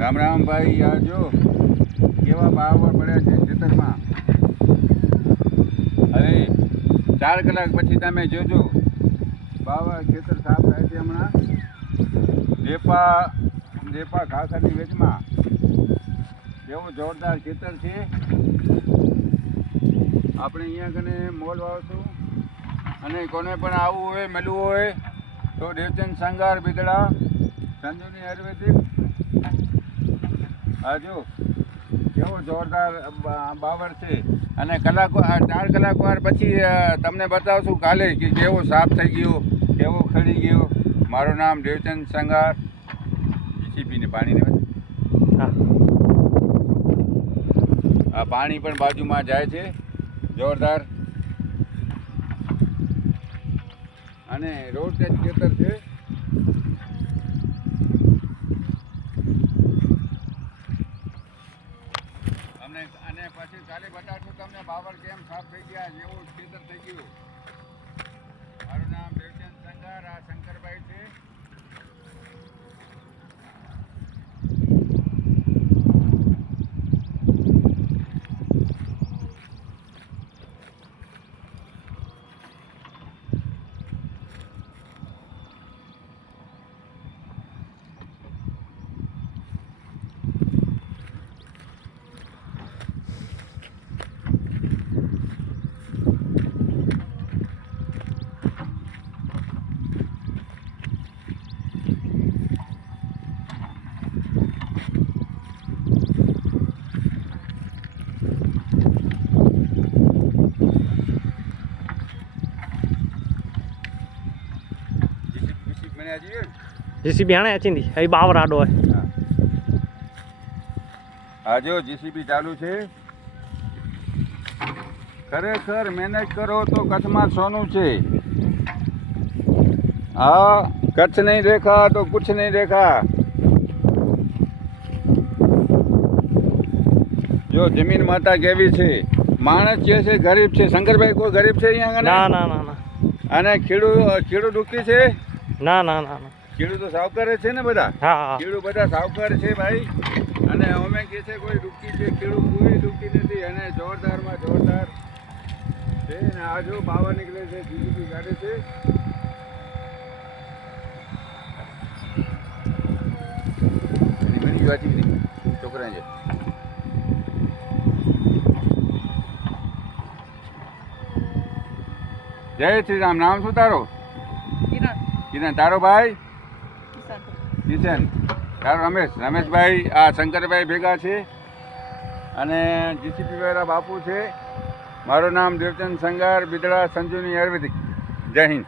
રામ રામ ભાઈ, આ જો કેવા બાવર પડ્યા છે ખેતરમાં. હવે 4 કલાક પછી તમે જોજો બાવર ખેતર સાફ થાય છે. હમણાં ડેપા ઘાસની વેચમાં કેવું જોરદાર ખેતર છે. આપણે અહીંયા કને મોલ વાવશું અને કોને પણ આવવું હોય મળવું હોય તો દેવચંદ સંગાર બિદડા સંજુની આયુર્વેદિક. હા જો કેવો જોરદાર બાવર છે. અને 4 કલાક વાર પછી તમને બતાવશું કાલે કે કેવો સાફ થઈ ગયો, કેવો ખરી ગયો. મારું નામ દેવચંદ સંગાર. જીસીપીને પાણીને આ પાણી પણ બાજુમાં જાય છે જોરદાર. અને રોડ ટેચ ખેતર છે. અને પછી કાલે બતાડશું તમને બાવર કેમ સાફ થઈ ગયા, જેવું ખેતર થઈ ગયું. મારું નામ દેવચંદ સંગાર. આ શંકરભાઈ છે. जेसीबी हाणे अचींदी ही बावर आडो है. આ જો જીસીબી ચાલુ છે. ખરેખર મહેનત કરો તો કચ્છમાં સોનું છે. હા, કચ્છ નહીં દેખા તો કુછ નહીં દેખા. જો જમીન માતા કેવી છે. માણસ જે છે ગરીબ છે. શંકરભાઈ કોઈ ગરીબ છે અહીંયા? ના ના ના ના. અને ખેડૂત દુઃખી છે? ના ના ના ના. ખેડૂતો સાવકાર છે ને બધા. હા, ખેડૂત બધા સાવકાર છે ભાઈ. અને અમે કહે છે કોઈ દુઃખી છે, ખેડૂત કોઈ દુઃખી નથી. અને જોરદારમાં જોરદાર છે. ને આ જો બાવર નીકળે છે, જીસીબી ગાડી છે. બની વાંચી બધી છોકરા છે. જય શ્રી રામ. નામ શું તારો? કિરણ. તારો ભાઈ? કિશન. તારો રમેશભાઈ. આ શંકરભાઈ ભેગા છે. અને જીસીપી વાળા બાપુ છે. મારું નામ દેવચંદ સંગાર બિદડા સંજુની આયુર્વેદિક. જય હિન્દ.